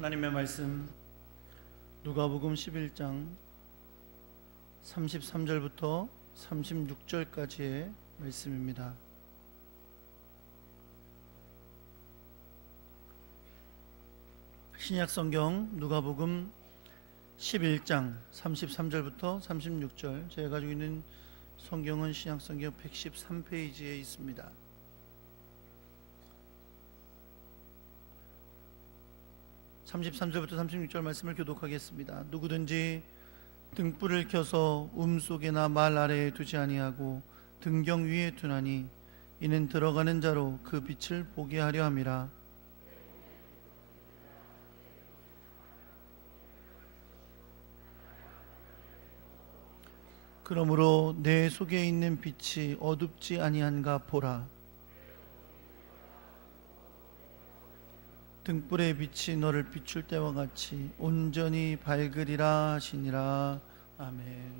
하나님의 말씀 누가복음 11장 33절부터 36절까지의 말씀입니다. 신약성경 누가복음 11장 33절부터 36절, 제가 가지고 있는 성경은 신약성경 113페이지에 있습니다. 33절부터 36절 말씀을 교독하겠습니다. 누구든지 등불을 켜서 속에나 말 아래에 두지 아니하고 등경 위에 두나니 이는 들어가는 자로 그 빛을 보게 하려 함이라. 그러므로 내 속에 있는 빛이 어둡지 아니한가 보라. 등불의 빛이 너를 비출 때와 같이 온전히 밝으리라 하시니라. 아멘.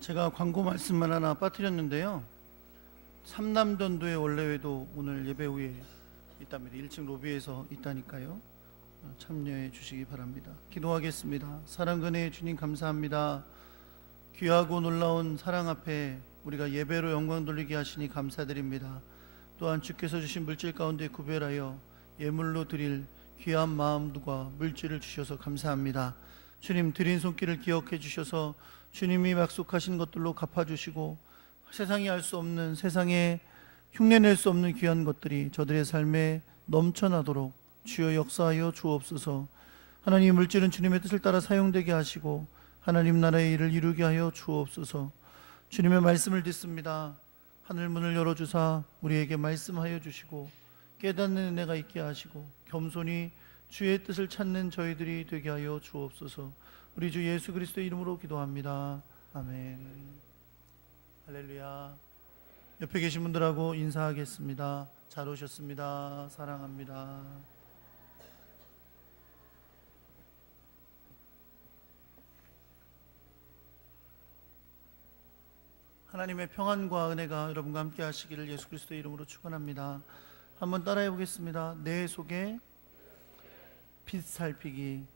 제가 광고 말씀만 하나 빠뜨렸는데요, 삼남전도의 원래회도 오늘 예배 후에 있답니다. 1층 로비에서 있다니까요. 참여해 주시기 바랍니다. 기도하겠습니다. 사랑근의 주님, 감사합니다. 귀하고 놀라운 사랑 앞에 우리가 예배로 영광 돌리게 하시니 감사드립니다. 또한 주께서 주신 물질 가운데 구별하여 예물로 드릴 귀한 마음과 물질을 주셔서 감사합니다. 주님, 드린 손길을 기억해 주셔서 주님이 약속하신 것들로 갚아주시고 세상이 알 수 없는, 세상에 흉내낼 수 없는 귀한 것들이 저들의 삶에 넘쳐나도록 주여 역사하여 주옵소서. 하나님, 물질은 주님의 뜻을 따라 사용되게 하시고 하나님 나라의 일을 이루게 하여 주옵소서. 주님의 말씀을 듣습니다. 하늘 문을 열어주사 우리에게 말씀하여 주시고 깨닫는 은혜가 있게 하시고 겸손히 주의 뜻을 찾는 저희들이 되게 하여 주옵소서. 우리 주 예수 그리스도의 이름으로 기도합니다. 아멘. 할렐루야. 옆에 계신 분들하고 인사하겠습니다. 잘 오셨습니다. 사랑합니다. 하나님의 평안과 은혜가 여러분과 함께 하시기를 예수 그리스도의 이름으로 축원합니다. 한번 따라해 보겠습니다. 내 속에 빛 살피기.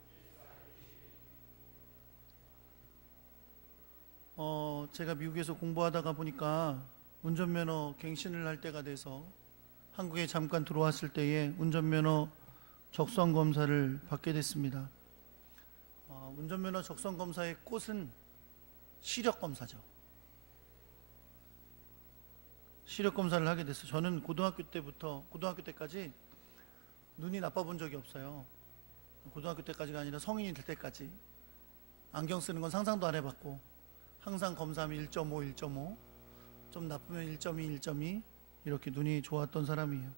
제가 미국에서 공부하다가 보니까 운전면허 갱신을 할 때가 돼서 한국에 잠깐 들어왔을 때에 운전면허 적성 검사를 받게 됐습니다. 운전면허 적성 검사의 꽃은 시력 검사죠. 시력 검사를 하게 됐어요. 저는 고등학교 때까지 눈이 나빠 본 적이 없어요. 고등학교 때까지가 아니라 성인이 될 때까지 안경 쓰는 건 상상도 안 해봤고, 항상 검사하면 1.5, 1.5, 좀 나쁘면 1.2, 1.2 이렇게 눈이 좋았던 사람이에요.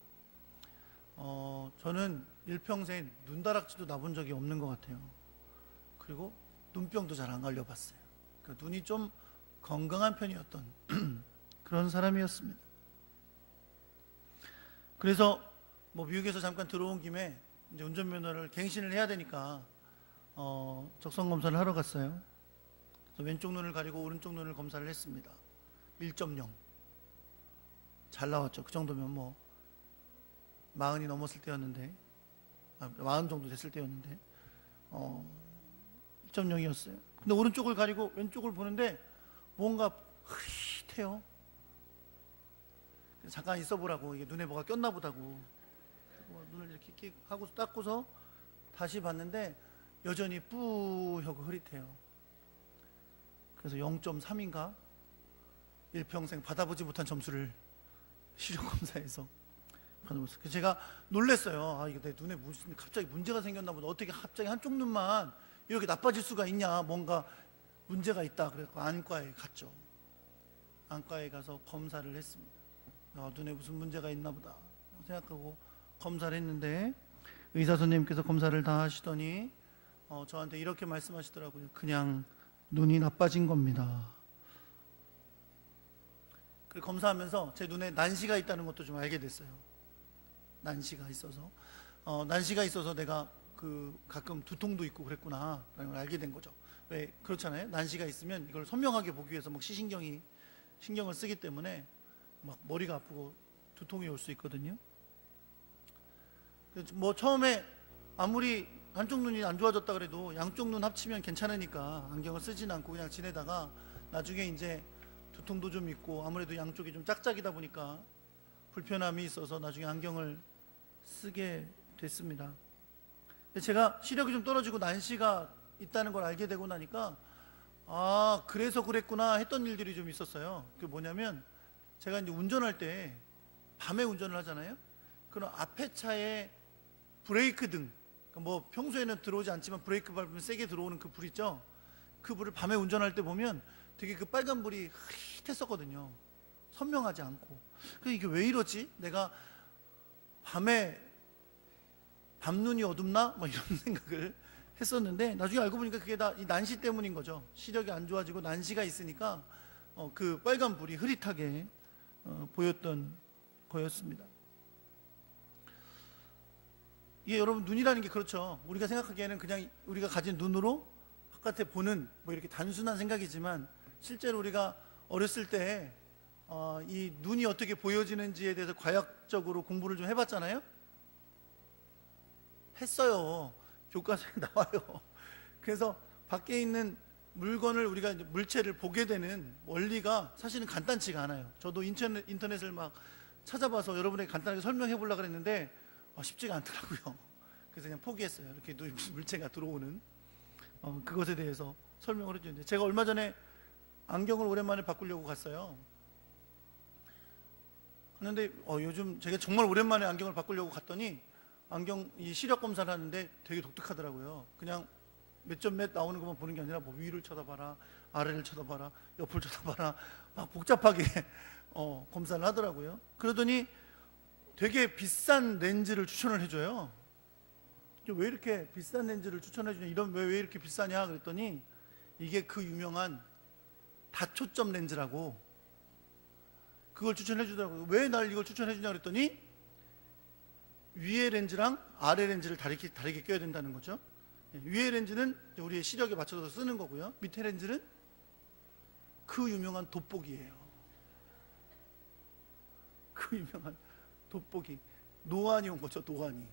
저는 일평생 눈다락지도 나본 적이 없는 것 같아요. 그리고 눈병도 잘 안 걸려봤어요. 그러니까 눈이 좀 건강한 편이었던 그런 사람이었습니다. 그래서 미국에서 잠깐 들어온 김에 이제 운전면허를 갱신을 해야 되니까 적성 검사를 하러 갔어요. 그래서 왼쪽 눈을 가리고 오른쪽 눈을 검사를 했습니다. 1.0 잘 나왔죠. 그 정도면 40이 넘었을 때였는데, 40 정도 됐을 때였는데 1.0이었어요. 근데 오른쪽을 가리고 왼쪽을 보는데 뭔가 흐릿해요. 잠깐 있어 보라고, 이게 눈에 뭐가 꼈나 보다고 눈을 이렇게 끽 하고 닦고서 다시 봤는데 여전히 뿌옇고 흐릿해요. 그래서 0.3인가 일평생 받아보지 못한 점수를 시력검사에서 받아봤어요. 그래서 제가 놀랐어요. 이게 내 눈에 무슨 갑자기 문제가 생겼나 보다. 어떻게 갑자기 한쪽 눈만 이렇게 나빠질 수가 있냐, 뭔가 문제가 있다. 그래서 안과에 갔죠. 안과에 가서 검사를 했습니다. 눈에 무슨 문제가 있나 보다 생각하고 검사를 했는데, 의사 선생님께서 검사를 다 하시더니 저한테 이렇게 말씀하시더라고요. 그냥 눈이 나빠진 겁니다. 그리고 검사하면서 제 눈에 난시가 있다는 것도 좀 알게 됐어요. 난시가 있어서 내가 가끔 두통도 있고 그랬구나 라는 걸 알게 된 거죠. 왜 그렇잖아요. 난시가 있으면 이걸 선명하게 보기 위해서 신경을 쓰기 때문에 머리가 아프고 두통이 올 수 있거든요. 처음에 아무리 한쪽 눈이 안 좋아졌다 그래도 양쪽 눈 합치면 괜찮으니까 안경을 쓰진 않고 그냥 지내다가 나중에 이제 두통도 좀 있고 아무래도 양쪽이 좀 짝짝이다 보니까 불편함이 있어서 나중에 안경을 쓰게 됐습니다. 제가 시력이 좀 떨어지고 난시가 있다는 걸 알게 되고 나니까 그래서 그랬구나 했던 일들이 좀 있었어요. 그게 뭐냐면, 제가 이제 운전할 때 밤에 운전을 하잖아요. 그럼 앞에 차에 브레이크 등, 평소에는 들어오지 않지만 브레이크 밟으면 세게 들어오는 그 불 있죠. 그 불을 밤에 운전할 때 보면 되게 그 빨간 불이 흐릿했었거든요. 선명하지 않고. 그래서 이게 왜 이러지? 내가 밤에 밤눈이 어둡나? 이런 생각을 했었는데, 나중에 알고 보니까 그게 다 이 난시 때문인 거죠. 시력이 안 좋아지고 난시가 있으니까 그 빨간 불이 흐릿하게 보였던 거였습니다. 이게 여러분, 눈이라는 게 그렇죠. 우리가 생각하기에는 그냥 우리가 가진 눈으로 바깥에 보는 이렇게 단순한 생각이지만, 실제로 우리가 어렸을 때 이 눈이 어떻게 보여지는지에 대해서 과학적으로 공부를 좀 해봤잖아요. 했어요. 교과서에 나와요. 그래서 밖에 있는 물건을, 우리가 이제 물체를 보게 되는 원리가 사실은 간단치가 않아요. 저도 인터넷을 막 찾아봐서 여러분에게 간단하게 설명해 보려고 했는데 쉽지가 않더라고요. 그래서 그냥 포기했어요. 이렇게 물체가 들어오는 그것에 대해서 설명을 해주는데, 제가 얼마 전에 안경을 오랜만에 바꾸려고 갔어요. 그런데 요즘 제가 정말 오랜만에 안경을 바꾸려고 갔더니 이 시력 검사를 하는데 되게 독특하더라고요. 그냥 몇 점 몇 나오는 것만 보는 게 아니라 위를 쳐다봐라, 아래를 쳐다봐라, 옆을 쳐다봐라, 막 복잡하게 검사를 하더라고요. 그러더니 되게 비싼 렌즈를 추천을 해줘요. 왜 이렇게 비싼 렌즈를 추천해 주냐, 왜 이렇게 비싸냐 그랬더니, 이게 그 유명한 다초점 렌즈라고 그걸 추천해 주더라고요. 왜 날 이걸 추천해 주냐 그랬더니, 위에 렌즈랑 아래 렌즈를 다르게 껴야 된다는 거죠. 위에 렌즈는 우리의 시력에 맞춰서 쓰는 거고요. 밑에 렌즈는 그 유명한 돋보기예요. 그 유명한 돋보기. 노안이 온 거죠. 노안이.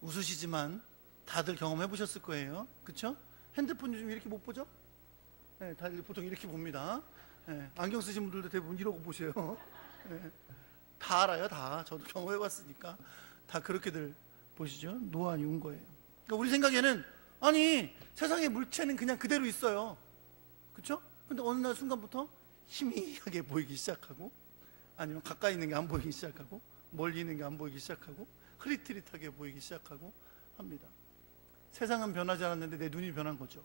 웃으시지만 다들 경험해 보셨을 거예요. 그렇죠? 핸드폰 요즘 이렇게 못 보죠? 네, 다들 보통 이렇게 봅니다. 안경 쓰신 분들도 대부분 이러고 보세요. 예, 다 알아요, 다. 저도 경험해봤으니까 다 그렇게들 보시죠. 노안이 온 거예요. 그러니까 우리 생각에는 아니 세상의 물체는 그냥 그대로 있어요, 그렇죠? 근데 어느 날 순간부터 희미하게 보이기 시작하고, 아니면 가까이 있는 게 안 보이기 시작하고, 멀리 있는 게 안 보이기 시작하고, 흐릿흐릿하게 보이기 시작하고 합니다. 세상은 변하지 않았는데 내 눈이 변한 거죠.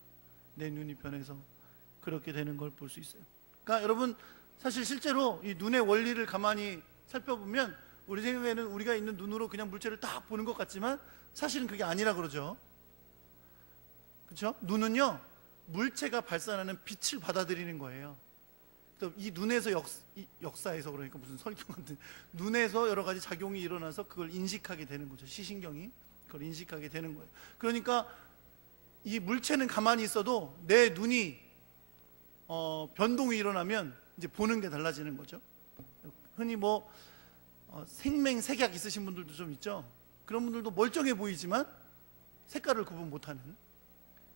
내 눈이 변해서 그렇게 되는 걸 볼 수 있어요. 그러니까 여러분, 사실 실제로 이 눈의 원리를 가만히 살펴보면 우리 생각에는 우리가 있는 눈으로 그냥 물체를 딱 보는 것 같지만 사실은 그게 아니라 그러죠. 그렇죠? 눈은요, 물체가 발산하는 빛을 받아들이는 거예요. 또 이 눈에서 역사에서, 그러니까 무슨 설경 같은, 눈에서 여러 가지 작용이 일어나서 그걸 인식하게 되는 거죠. 시신경이 그걸 인식하게 되는 거예요. 그러니까 이 물체는 가만히 있어도 내 눈이 변동이 일어나면 이제 보는 게 달라지는 거죠. 흔히 생맹색약 있으신 분들도 좀 있죠. 그런 분들도 멀쩡해 보이지만 색깔을 구분 못하는,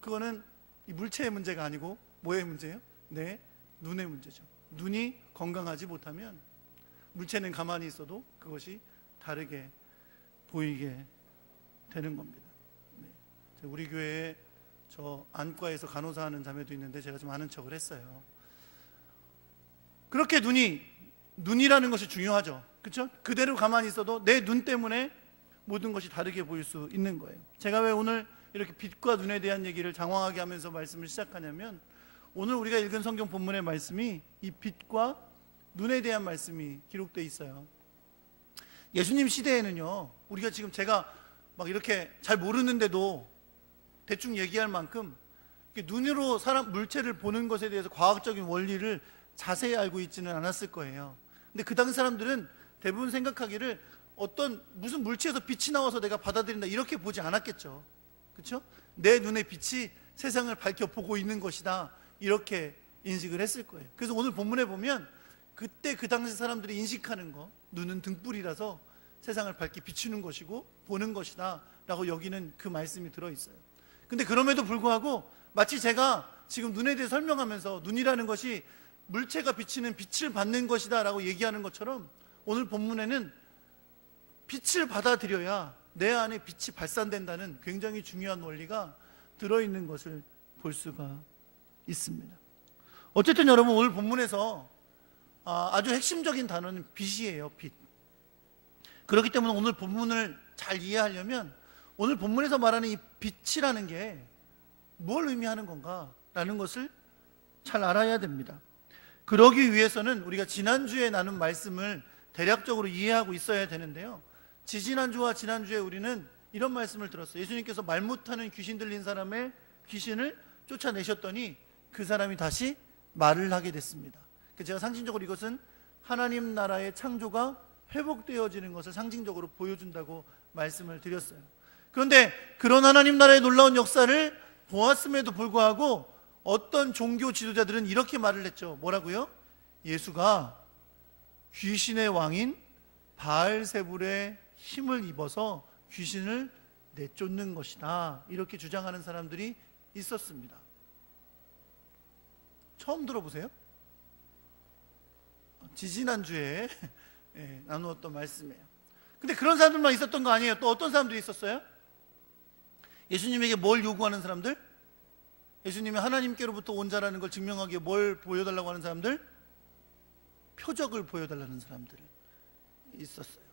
그거는 이 물체의 문제가 아니고 뭐의 문제예요? 내 눈의 문제죠. 눈이 건강하지 못하면 물체는 가만히 있어도 그것이 다르게 보이게 되는 겁니다. 네. 우리 교회에 저 안과에서 간호사 하는 자매도 있는데 제가 좀 아는 척을 했어요. 그렇게 눈이라는 것이 중요하죠. 그렇죠? 그대로 가만히 있어도 내 눈 때문에 모든 것이 다르게 보일 수 있는 거예요. 제가 왜 오늘 이렇게 빛과 눈에 대한 얘기를 장황하게 하면서 말씀을 시작하냐면, 오늘 우리가 읽은 성경 본문의 말씀이 이 빛과 눈에 대한 말씀이 기록되어 있어요. 예수님 시대에는요, 우리가 지금 제가 막 이렇게 잘 모르는데도 대충 얘기할 만큼 눈으로 물체를 보는 것에 대해서 과학적인 원리를 자세히 알고 있지는 않았을 거예요. 근데 그 당시 사람들은 대부분 생각하기를 무슨 물체에서 빛이 나와서 내가 받아들인다 이렇게 보지 않았겠죠. 그렇죠? 내 눈의 빛이 세상을 밝혀보고 있는 것이다, 이렇게 인식을 했을 거예요. 그래서 오늘 본문에 보면 그때 그 당시 사람들이 인식하는 거, 눈은 등불이라서 세상을 밝게 비추는 것이고 보는 것이다 라고 여기는 그 말씀이 들어있어요. 근데 그럼에도 불구하고 마치 제가 지금 눈에 대해 설명하면서 눈이라는 것이 물체가 비치는 빛을 받는 것이다 라고 얘기하는 것처럼, 오늘 본문에는 빛을 받아들여야 내 안에 빛이 발산된다는 굉장히 중요한 원리가 들어있는 것을 볼 수가 있습니다. 어쨌든 여러분, 오늘 본문에서 아주 핵심적인 단어는 빛이에요. 빛. 그렇기 때문에 오늘 본문을 잘 이해하려면 오늘 본문에서 말하는 이 빛이라는 게 뭘 의미하는 건가 라는 것을 잘 알아야 됩니다. 그러기 위해서는 우리가 지난주에 나눈 말씀을 대략적으로 이해하고 있어야 되는데요, 지지난주와 지난주에 우리는 이런 말씀을 들었어요. 예수님께서 말 못하는 귀신 들린 사람의 귀신을 쫓아내셨더니 그 사람이 다시 말을 하게 됐습니다. 제가 상징적으로 이것은 하나님 나라의 창조가 회복되어지는 것을 상징적으로 보여준다고 말씀을 드렸어요. 그런데 그런 하나님 나라의 놀라운 역사를 보았음에도 불구하고 어떤 종교 지도자들은 이렇게 말을 했죠. 뭐라고요? 예수가 귀신의 왕인 바알세불의 힘을 입어서 귀신을 내쫓는 것이다, 이렇게 주장하는 사람들이 있었습니다. 처음 들어보세요? 지지난주에 나누었던 말씀이에요. 근데 그런 사람들만 있었던 거 아니에요. 또 어떤 사람들이 있었어요? 예수님에게 뭘 요구하는 사람들? 예수님이 하나님께로부터 온 자라는 걸 증명하기 위해 뭘 보여달라고 하는 사람들? 표적을 보여달라는 사람들이 있었어요.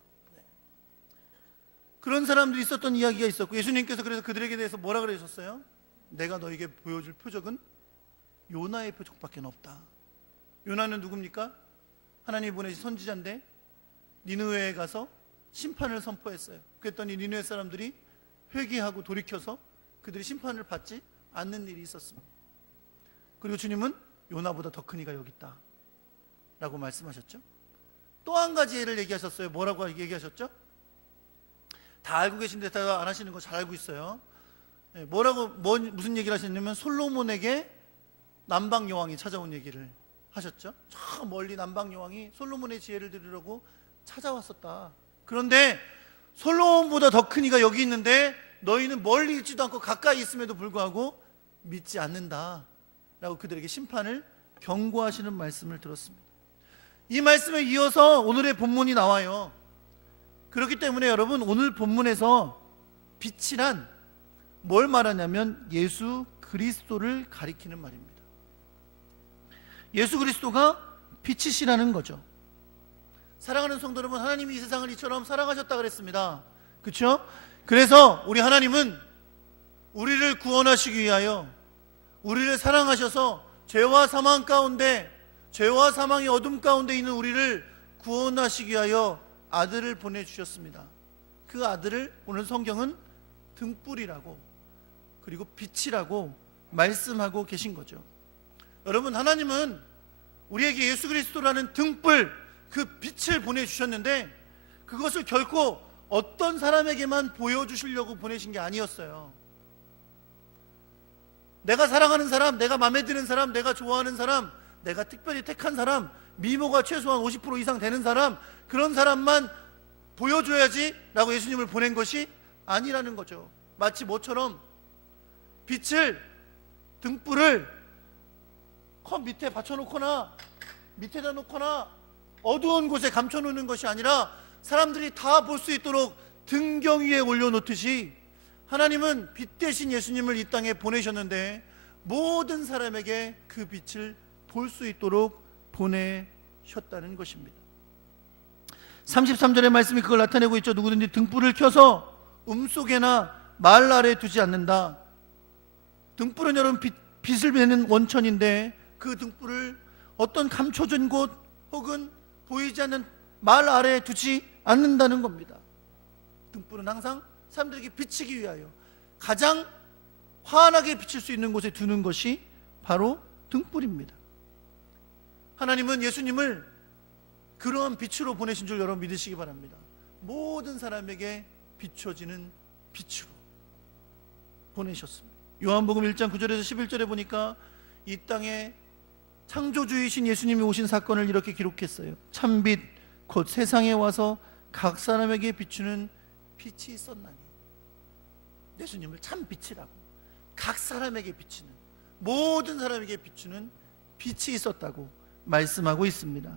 그런 사람들이 있었던 이야기가 있었고, 예수님께서 그래서 그들에게 대해서 뭐라 그러셨어요? 내가 너에게 보여줄 표적은 요나의 표적밖에 없다. 요나는 누굽니까? 하나님이 보내신 선지자인데 니느웨에 가서 심판을 선포했어요. 그랬더니 니느웨 사람들이 회개하고 돌이켜서 그들이 심판을 받지 않는 일이 있었습니다. 그리고 주님은 요나보다 더 큰 이가 여기 있다 라고 말씀하셨죠. 또 한 가지 예를 얘기하셨어요. 뭐라고 얘기하셨죠? 다 알고 계신데 다 안 하시는 거 잘 알고 있어요. 무슨 얘기를 하셨냐면 솔로몬에게 남방 여왕이 찾아온 얘기를 하셨죠. 저 멀리 남방 여왕이 솔로몬의 지혜를 들으려고 찾아왔었다. 그런데 솔로몬보다 더 큰 이가 여기 있는데 너희는 멀리 있지도 않고 가까이 있음에도 불구하고 믿지 않는다 라고 그들에게 심판을 경고하시는 말씀을 들었습니다. 이 말씀에 이어서 오늘의 본문이 나와요. 그렇기 때문에 여러분, 오늘 본문에서 빛이란 뭘 말하냐면 예수 그리스도를 가리키는 말입니다. 예수 그리스도가 빛이시라는 거죠. 사랑하는 성도 여러분, 하나님이 이 세상을 이처럼 사랑하셨다 그랬습니다. 그렇죠? 그래서 우리 하나님은 우리를 구원하시기 위하여 우리를 사랑하셔서 죄와 사망 가운데, 죄와 사망의 어둠 가운데 있는 우리를 구원하시기 위하여 아들을 보내주셨습니다. 그 아들을 오늘 성경은 등불이라고, 그리고 빛이라고 말씀하고 계신 거죠. 여러분, 하나님은 우리에게 예수 그리스도라는 등불, 그 빛을 보내주셨는데 그것을 결코 어떤 사람에게만 보여주시려고 보내신 게 아니었어요. 내가 사랑하는 사람, 내가 마음에 드는 사람, 내가 좋아하는 사람, 내가 특별히 택한 사람, 미모가 최소한 50% 이상 되는 사람, 그런 사람만 보여줘야지 라고 예수님을 보낸 것이 아니라는 거죠. 마치 뭐처럼 빛을, 등불을 컵 밑에 받쳐놓거나 밑에다 놓거나 어두운 곳에 감춰놓는 것이 아니라 사람들이 다 볼 수 있도록 등경 위에 올려놓듯이 하나님은 빛 대신 예수님을 이 땅에 보내셨는데 모든 사람에게 그 빛을 볼 수 있도록 보내셨다는 것입니다. 33절의 말씀이 그걸 나타내고 있죠. 누구든지 등불을 켜서 음속에나 말 아래 두지 않는다. 등불은 여러분 빛을 내는 원천인데 그 등불을 어떤 감춰진 곳 혹은 보이지 않는 말 아래에 두지 않는다는 겁니다. 등불은 항상 사람들에게 비치기 위하여 가장 환하게 비칠 수 있는 곳에 두는 것이 바로 등불입니다. 하나님은 예수님을 그러한 빛으로 보내신 줄 여러분 믿으시기 바랍니다. 모든 사람에게 비춰지는 빛으로 보내셨습니다. 요한복음 1장 9절에서 11절에 보니까 이 땅에 창조주이신 예수님이 오신 사건을 이렇게 기록했어요. 참빛 곧 세상에 와서 각 사람에게 비추는 빛이 있었나니. 예수님을 참빛이라고, 각 사람에게 비추는, 모든 사람에게 비추는 빛이 있었다고 말씀하고 있습니다.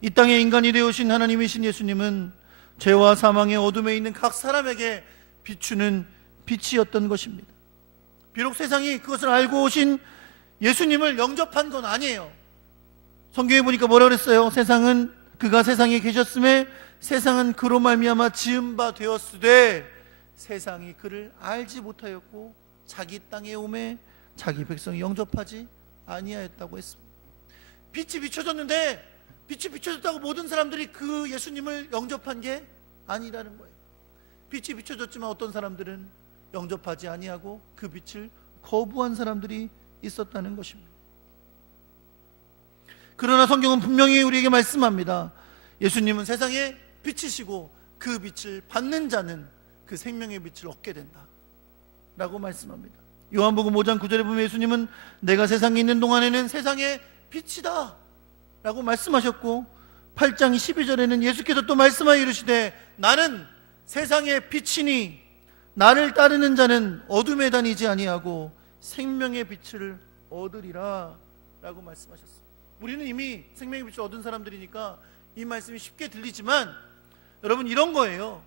이 땅에 인간이 되어오신 하나님이신 예수님은 죄와 사망의 어둠에 있는 각 사람에게 비추는 빛이었던 것입니다. 비록 세상이 그것을 알고 오신 예수님을 영접한 건 아니에요. 성경에 보니까 뭐라 그랬어요? 세상은 그가 세상에 계셨음에 세상은 그로 말미암아 지은 바 되었으되 세상이 그를 알지 못하였고 자기 땅에 오매 자기 백성이 영접하지 아니하였다고 했습니다. 빛이 비춰졌는데 빛이 비춰졌다고 모든 사람들이 그 예수님을 영접한 게 아니라는 거예요. 빛이 비춰졌지만 어떤 사람들은 영접하지 아니하고 그 빛을 거부한 사람들이 있었다는 것입니다. 그러나 성경은 분명히 우리에게 말씀합니다. 예수님은 세상의 빛이시고 그 빛을 받는 자는 그 생명의 빛을 얻게 된다 라고 말씀합니다. 요한복음 5장 9절에 보면 예수님은 내가 세상에 있는 동안에는 세상의 빛이다 라고 말씀하셨고, 8장 12절에는 예수께서 또 말씀하여 이르시되 나는 세상의 빛이니 나를 따르는 자는 어둠에 다니지 아니하고 생명의 빛을 얻으리라 라고 말씀하셨습니다. 우리는 이미 생명의 빛을 얻은 사람들이니까 이 말씀이 쉽게 들리지만 여러분, 이런 거예요.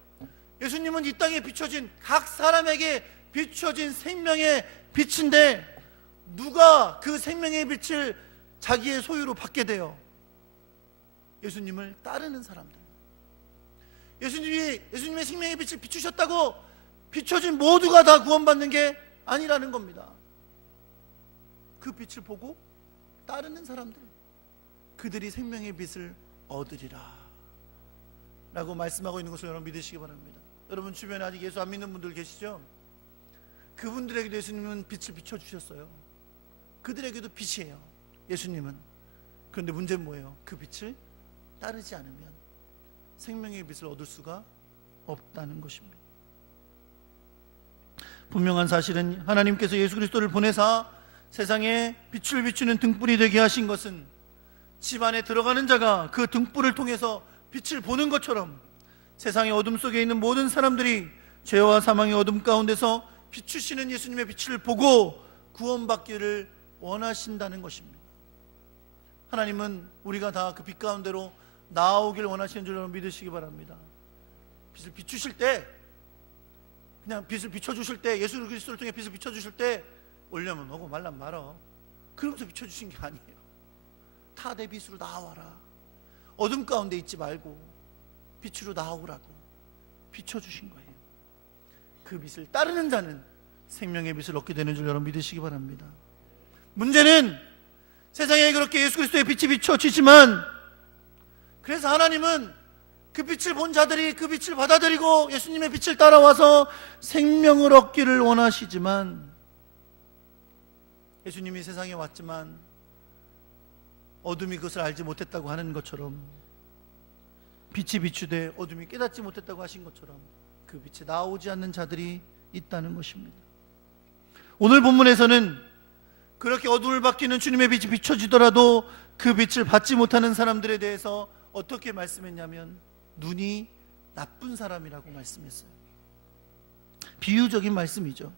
예수님은 이 땅에 비춰진 각 사람에게 비춰진 생명의 빛인데 누가 그 생명의 빛을 자기의 소유로 받게 돼요? 예수님을 따르는 사람들. 예수님의 생명의 빛을 비추셨다고 비춰진 모두가 다 구원받는 게 아니라는 겁니다. 그 빛을 보고 따르는 사람들, 그들이 생명의 빛을 얻으리라 라고 말씀하고 있는 것을 여러분 믿으시기 바랍니다. 여러분 주변에 아직 예수 안 믿는 분들 계시죠? 그분들에게도 예수님은 빛을 비춰주셨어요. 그들에게도 빛이에요, 예수님은. 그런데 문제는 뭐예요? 그 빛을 따르지 않으면 생명의 빛을 얻을 수가 없다는 것입니다. 분명한 사실은 하나님께서 예수 그리스도를 보내사 세상에 빛을 비추는 등불이 되게 하신 것은 집 안에 들어가는 자가 그 등불을 통해서 빛을 보는 것처럼 세상의 어둠 속에 있는 모든 사람들이 죄와 사망의 어둠 가운데서 비추시는 예수님의 빛을 보고 구원받기를 원하신다는 것입니다. 하나님은 우리가 다 그 빛 가운데로 나오길 원하시는 줄 여러분 믿으시기 바랍니다. 빛을 비추실 때, 그냥 빛을 비춰주실 때, 예수 그리스도를 통해 빛을 비춰주실 때 올려면 오고 말란 말어, 그러면서 비춰주신 게 아니에요. 타 내 빛으로 나와라. 어둠 가운데 있지 말고 빛으로 나오라고 비춰주신 거예요. 그 빛을 따르는 자는 생명의 빛을 얻게 되는 줄 여러분 믿으시기 바랍니다. 문제는 세상에 그렇게 예수 그리스도의 빛이 비춰지지만, 그래서 하나님은 그 빛을 본 자들이 그 빛을 받아들이고 예수님의 빛을 따라와서 생명을 얻기를 원하시지만, 예수님이 세상에 왔지만 어둠이 그것을 알지 못했다고 하는 것처럼, 빛이 비추되 어둠이 깨닫지 못했다고 하신 것처럼 그 빛에 나오지 않는 자들이 있다는 것입니다. 오늘 본문에서는 그렇게 어둠을 받기는 주님의 빛이 비춰지더라도 그 빛을 받지 못하는 사람들에 대해서 어떻게 말씀했냐면 눈이 나쁜 사람이라고 말씀했어요. 비유적인 말씀이죠.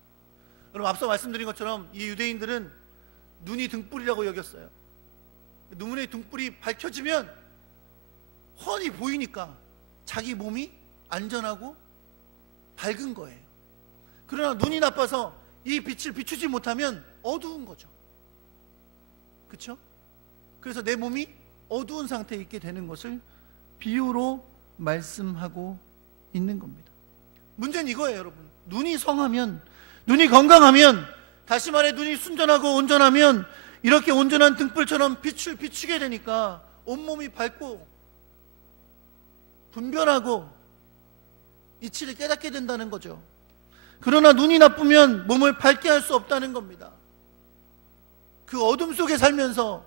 여러분, 앞서 말씀드린 것처럼 이 유대인들은 눈이 등불이라고 여겼어요. 눈의 등불이 밝혀지면 훤히 보이니까 자기 몸이 안전하고 밝은 거예요. 그러나 눈이 나빠서 이 빛을 비추지 못하면 어두운 거죠. 그렇죠? 그래서 내 몸이 어두운 상태에 있게 되는 것을 비유로 말씀하고 있는 겁니다. 문제는 이거예요, 여러분. 눈이 성하면, 눈이 건강하면, 다시 말해 눈이 순전하고 온전하면 이렇게 온전한 등불처럼 빛을 비추게 되니까 온몸이 밝고 분별하고 이치를 깨닫게 된다는 거죠. 그러나 눈이 나쁘면 몸을 밝게 할 수 없다는 겁니다. 그 어둠 속에 살면서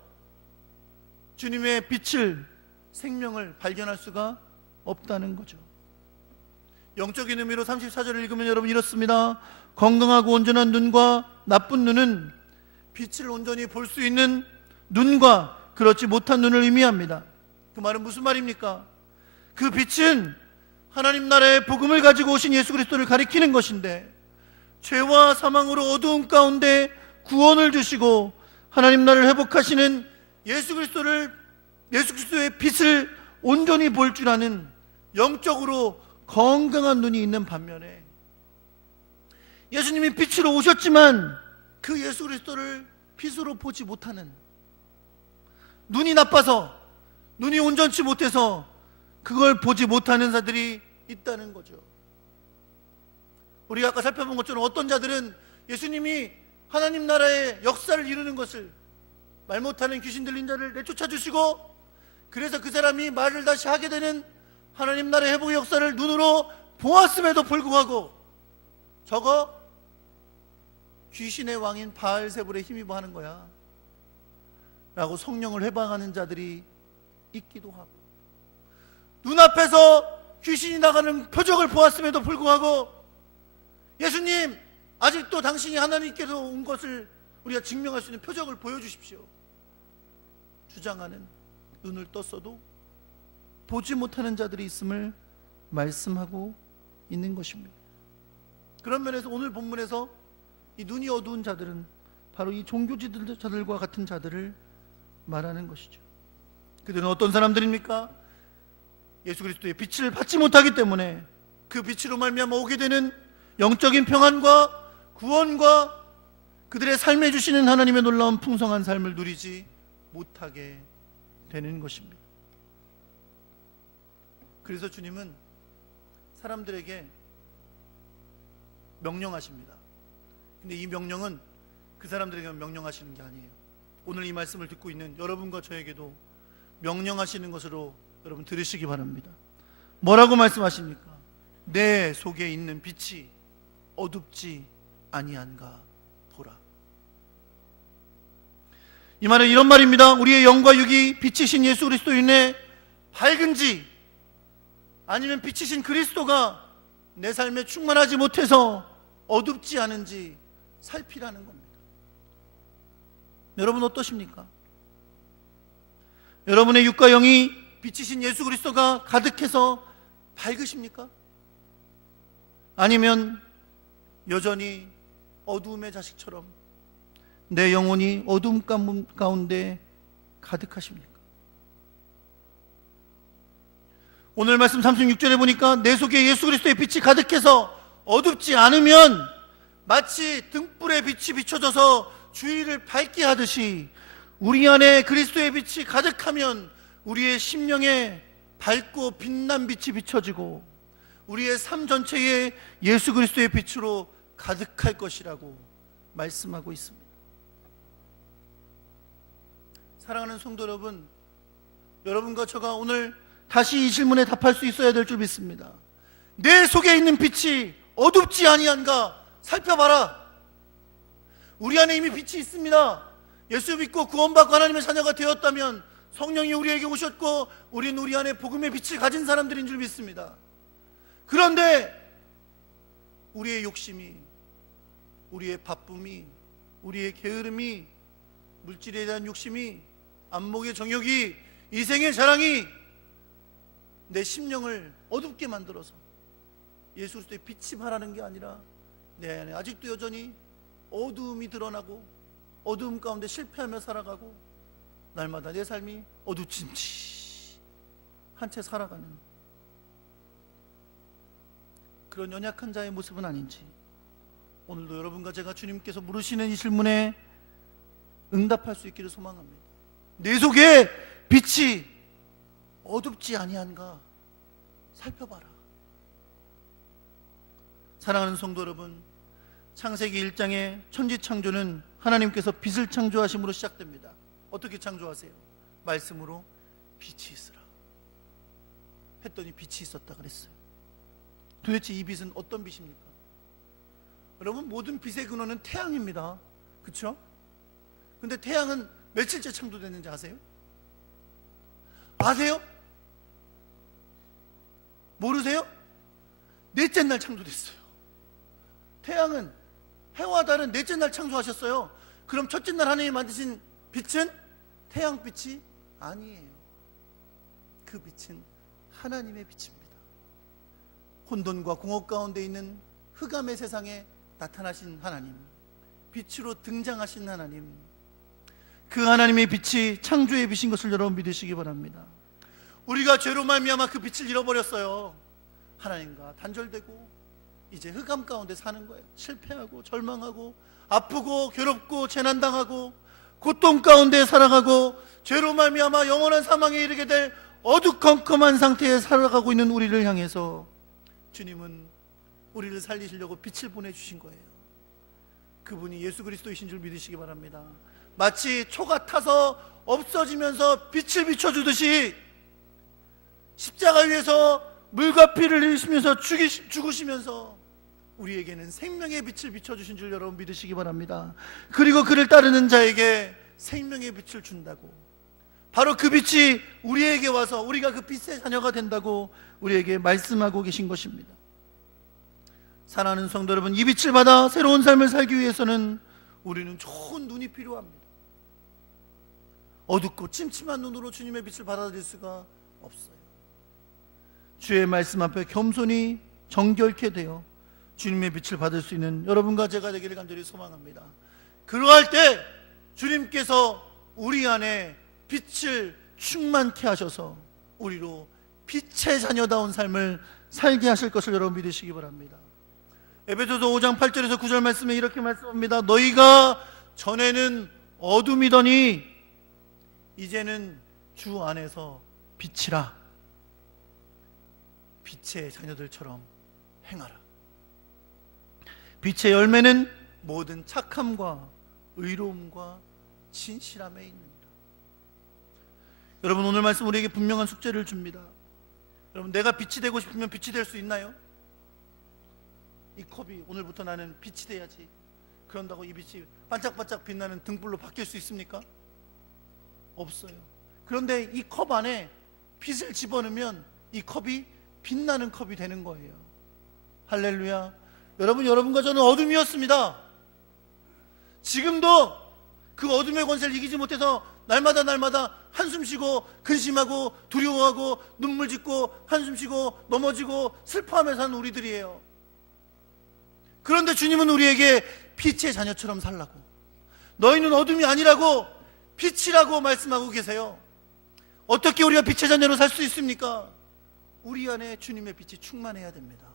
주님의 빛을, 생명을 발견할 수가 없다는 거죠. 영적인 의미로 34절을 읽으면 여러분 이렇습니다. 건강하고 온전한 눈과 나쁜 눈은 빛을 온전히 볼 수 있는 눈과 그렇지 못한 눈을 의미합니다. 그 말은 무슨 말입니까? 그 빛은 하나님 나라의 복음을 가지고 오신 예수 그리스도를 가리키는 것인데, 죄와 사망으로 어두운 가운데 구원을 주시고 하나님 나라를 회복하시는 예수 그리스도의 빛을 온전히 볼 줄 아는 영적으로 건강한 눈이 있는 반면에, 예수님이 빛으로 오셨지만 그 예수 그리스도를 빛으로 보지 못하는, 눈이 나빠서, 눈이 온전치 못해서 그걸 보지 못하는 자들이 있다는 거죠. 우리가 아까 살펴본 것처럼 어떤 자들은 예수님이 하나님 나라의 역사를 이루는 것을, 말 못하는 귀신 들린 자를 내쫓아 주시고, 그래서 그 사람이 말을 다시 하게 되는 하나님 나라의 회복의 역사를 눈으로 보았음에도 불구하고 저거 귀신의 왕인 바알세불에 힘입어 하는 거야 라고 성령을 회방하는 자들이 있기도 하고, 눈앞에서 귀신이 나가는 표적을 보았음에도 불구하고 예수님, 아직도 당신이 하나님께서 온 것을 우리가 증명할 수 있는 표적을 보여주십시오 주장하는, 눈을 떴어도 보지 못하는 자들이 있음을 말씀하고 있는 것입니다. 그런 면에서 오늘 본문에서 이 눈이 어두운 자들은 바로 이 종교지도자들과 같은 자들을 말하는 것이죠. 그들은 어떤 사람들입니까? 예수 그리스도의 빛을 받지 못하기 때문에 그 빛으로 말미암아 오게 되는 영적인 평안과 구원과 그들의 삶에 주시는 하나님의 놀라운 풍성한 삶을 누리지 못하게 되는 것입니다. 그래서 주님은 사람들에게 명령하십니다. 근데 이 명령은 그 사람들에게 명령하시는 게 아니에요. 오늘 이 말씀을 듣고 있는 여러분과 저에게도 명령하시는 것으로 여러분 들으시기 바랍니다. 뭐라고 말씀하십니까? 내 속에 있는 빛이 어둡지 아니한가 보라. 이 말은 이런 말입니다. 우리의 영과 육이 빛이신 예수 그리스도로 인해 밝은지, 아니면 빛이신 그리스도가 내 삶에 충만하지 못해서 어둡지 않은지 살피라는 겁니다. 여러분 어떠십니까? 여러분의 육과 영이 빛이신 예수 그리스도가 가득해서 밝으십니까? 아니면 여전히 어두움의 자식처럼 내 영혼이 어두움 가운데 가득하십니까? 오늘 말씀 36절에 보니까 내 속에 예수 그리스도의 빛이 가득해서 어둡지 않으면 마치 등불의 빛이 비춰져서 주위를 밝게 하듯이 우리 안에 그리스도의 빛이 가득하면 우리의 심령에 밝고 빛난 빛이 비춰지고 우리의 삶 전체에 예수 그리스도의 빛으로 가득할 것이라고 말씀하고 있습니다. 사랑하는 성도 여러분, 여러분과 저가 오늘 다시 이 질문에 답할 수 있어야 될 줄 믿습니다. 내 속에 있는 빛이 어둡지 아니한가 살펴봐라. 우리 안에 이미 빛이 있습니다. 예수 믿고 구원받고 하나님의 자녀가 되었다면 성령이 우리에게 오셨고 우리는 우리 안에 복음의 빛을 가진 사람들인 줄 믿습니다. 그런데 우리의 욕심이, 우리의 바쁨이, 우리의 게으름이, 물질에 대한 욕심이, 안목의 정욕이, 이생의 자랑이 내 심령을 어둡게 만들어서 예수 그리스도의 빛이 바라는 게 아니라 내 안에 아직도 여전히 어두움이 드러나고 어두움 가운데 실패하며 살아가고 날마다 내 삶이 어두침침한 채 살아가는 그런 연약한 자의 모습은 아닌지 오늘도 여러분과 제가 주님께서 물으시는 이 질문에 응답할 수 있기를 소망합니다. 내 속에 빛이 어둡지 아니한가 살펴봐라. 사랑하는 성도 여러분, 창세기 1장의 천지창조는 하나님께서 빛을 창조하심으로 시작됩니다. 어떻게 창조하세요? 말씀으로 빛이 있으라 했더니 빛이 있었다 그랬어요. 도대체 이 빛은 어떤 빛입니까? 여러분, 모든 빛의 근원은 태양입니다. 그렇죠? 근데 태양은 며칠째 창조됐는지 아세요? 아세요? 모르세요? 넷째 날 창조됐어요. 태양은 해와 달은 넷째 날 창조하셨어요. 그럼 첫째 날 하나님이 만드신 빛은 태양빛이 아니에요. 그 빛은 하나님의 빛입니다. 혼돈과 공허 가운데 있는 흑암의 세상에 나타나신 하나님, 빛으로 등장하신 하나님, 그 하나님의 빛이 창조의 빛인 것을 여러분 믿으시기 바랍니다. 우리가 죄로 말미암아 그 빛을 잃어버렸어요. 하나님과 단절되고 이제 흑암 가운데 사는 거예요. 실패하고 절망하고 아프고 괴롭고 재난당하고 고통 가운데 살아가고 죄로 말미암아 영원한 사망에 이르게 될 어두컴컴한 상태에 살아가고 있는 우리를 향해서 주님은 우리를 살리시려고 빛을 보내주신 거예요. 그분이 예수 그리스도이신 줄 믿으시기 바랍니다. 마치 초가 타서 없어지면서 빛을 비춰주듯이 십자가 위에서 물과 피를 흘리시면서 죽으시면서 우리에게는 생명의 빛을 비춰주신 줄 여러분 믿으시기 바랍니다. 그리고 그를 따르는 자에게 생명의 빛을 준다고, 바로 그 빛이 우리에게 와서 우리가 그 빛의 자녀가 된다고 우리에게 말씀하고 계신 것입니다. 사랑하는 성도 여러분, 이 빛을 받아 새로운 삶을 살기 위해서는 우리는 좋은 눈이 필요합니다. 어둡고 침침한 눈으로 주님의 빛을 받아들일 수가 없어요. 주의 말씀 앞에 겸손히 정결케 되어 주님의 빛을 받을 수 있는 여러분과 제가 되기를 간절히 소망합니다. 그러할 때 주님께서 우리 안에 빛을 충만케 하셔서 우리로 빛의 자녀다운 삶을 살게 하실 것을 여러분 믿으시기 바랍니다. 에베소서 5장 8절에서 9절 말씀에 이렇게 말씀합니다. 너희가 전에는 어둠이더니 이제는 주 안에서 빛이라. 빛의 자녀들처럼 행하라. 빛의 열매는 모든 착함과 의로움과 진실함에 있습니다. 여러분, 오늘 말씀 우리에게 분명한 숙제를 줍니다. 여러분, 내가 빛이 되고 싶으면 빛이 될 수 있나요? 이 컵이 오늘부터 나는 빛이 돼야지, 그런다고 이 빛이 반짝반짝 빛나는 등불로 바뀔 수 있습니까? 없어요. 그런데 이 컵 안에 빛을 집어넣으면 이 컵이 빛나는 컵이 되는 거예요. 할렐루야. 여러분과 저는 어둠이었습니다. 지금도 그 어둠의 권세를 이기지 못해서 날마다 한숨 쉬고 근심하고 두려워하고 눈물 짓고 한숨 쉬고 넘어지고 슬퍼하며 사는 우리들이에요. 그런데 주님은 우리에게 빛의 자녀처럼 살라고, 너희는 어둠이 아니라고 빛이라고 말씀하고 계세요. 어떻게 우리가 빛의 자녀로 살 수 있습니까? 우리 안에 주님의 빛이 충만해야 됩니다.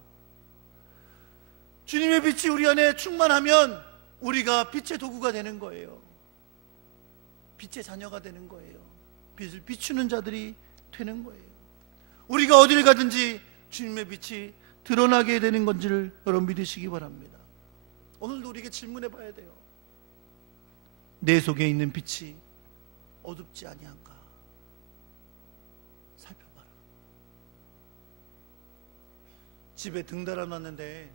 주님의 빛이 우리 안에 충만하면 우리가 빛의 도구가 되는 거예요. 빛의 자녀가 되는 거예요. 빛을 비추는 자들이 되는 거예요. 우리가 어디를 가든지 주님의 빛이 드러나게 되는 건지를 여러분 믿으시기 바랍니다. 오늘도 우리에게 질문해 봐야 돼요. 내 속에 있는 빛이 어둡지 아니한가? 살펴봐라. 집에 등 달아놨는데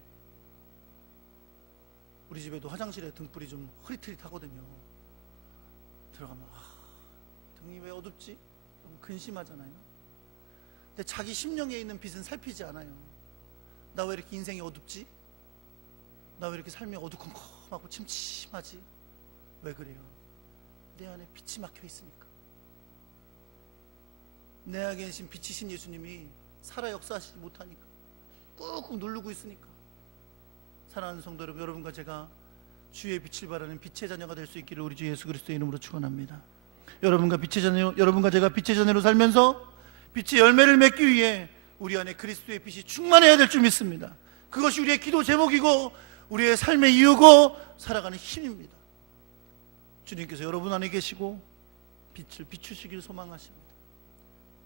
우리 집에도 화장실에 등불이 좀 흐릿흐릿하거든요. 들어가면 등이 왜 어둡지? 너무 근심하잖아요. 근데 자기 심령에 있는 빛은 살피지 않아요. 나 왜 이렇게 인생이 어둡지? 나 왜 이렇게 삶이 어두컴컴하고 침침하지? 왜 그래요? 내 안에 빛이 막혀 있으니까. 내 안에 계신 빛이신 예수님이 살아 역사하시지 못하니까, 꾹꾹 누르고 있으니까. 사랑하는 성도 여러분, 여러분과 제가 주의 빛을 바라는 빛의 자녀가 될 수 있기를 우리 주 예수 그리스도의 이름으로 축원합니다. 여러분과 제가 빛의 자녀로 살면서 빛의 열매를 맺기 위해 우리 안에 그리스도의 빛이 충만해야 될 줄 믿습니다. 그것이 우리의 기도 제목이고 우리의 삶의 이유고 살아가는 힘입니다. 주님께서 여러분 안에 계시고 빛을 비추시길 소망하십니다.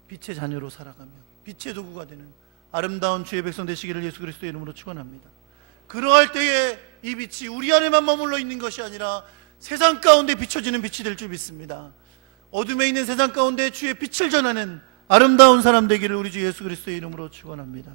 빛의 자녀로 살아가며 빛의 도구가 되는 아름다운 주의 백성 되시기를 예수 그리스도의 이름으로 축원합니다. 그러할 때에 이 빛이 우리 안에만 머물러 있는 것이 아니라 세상 가운데 비춰지는 빛이 될 줄 믿습니다. 어둠에 있는 세상 가운데 주의 빛을 전하는 아름다운 사람 되기를 우리 주 예수 그리스도의 이름으로 축원합니다.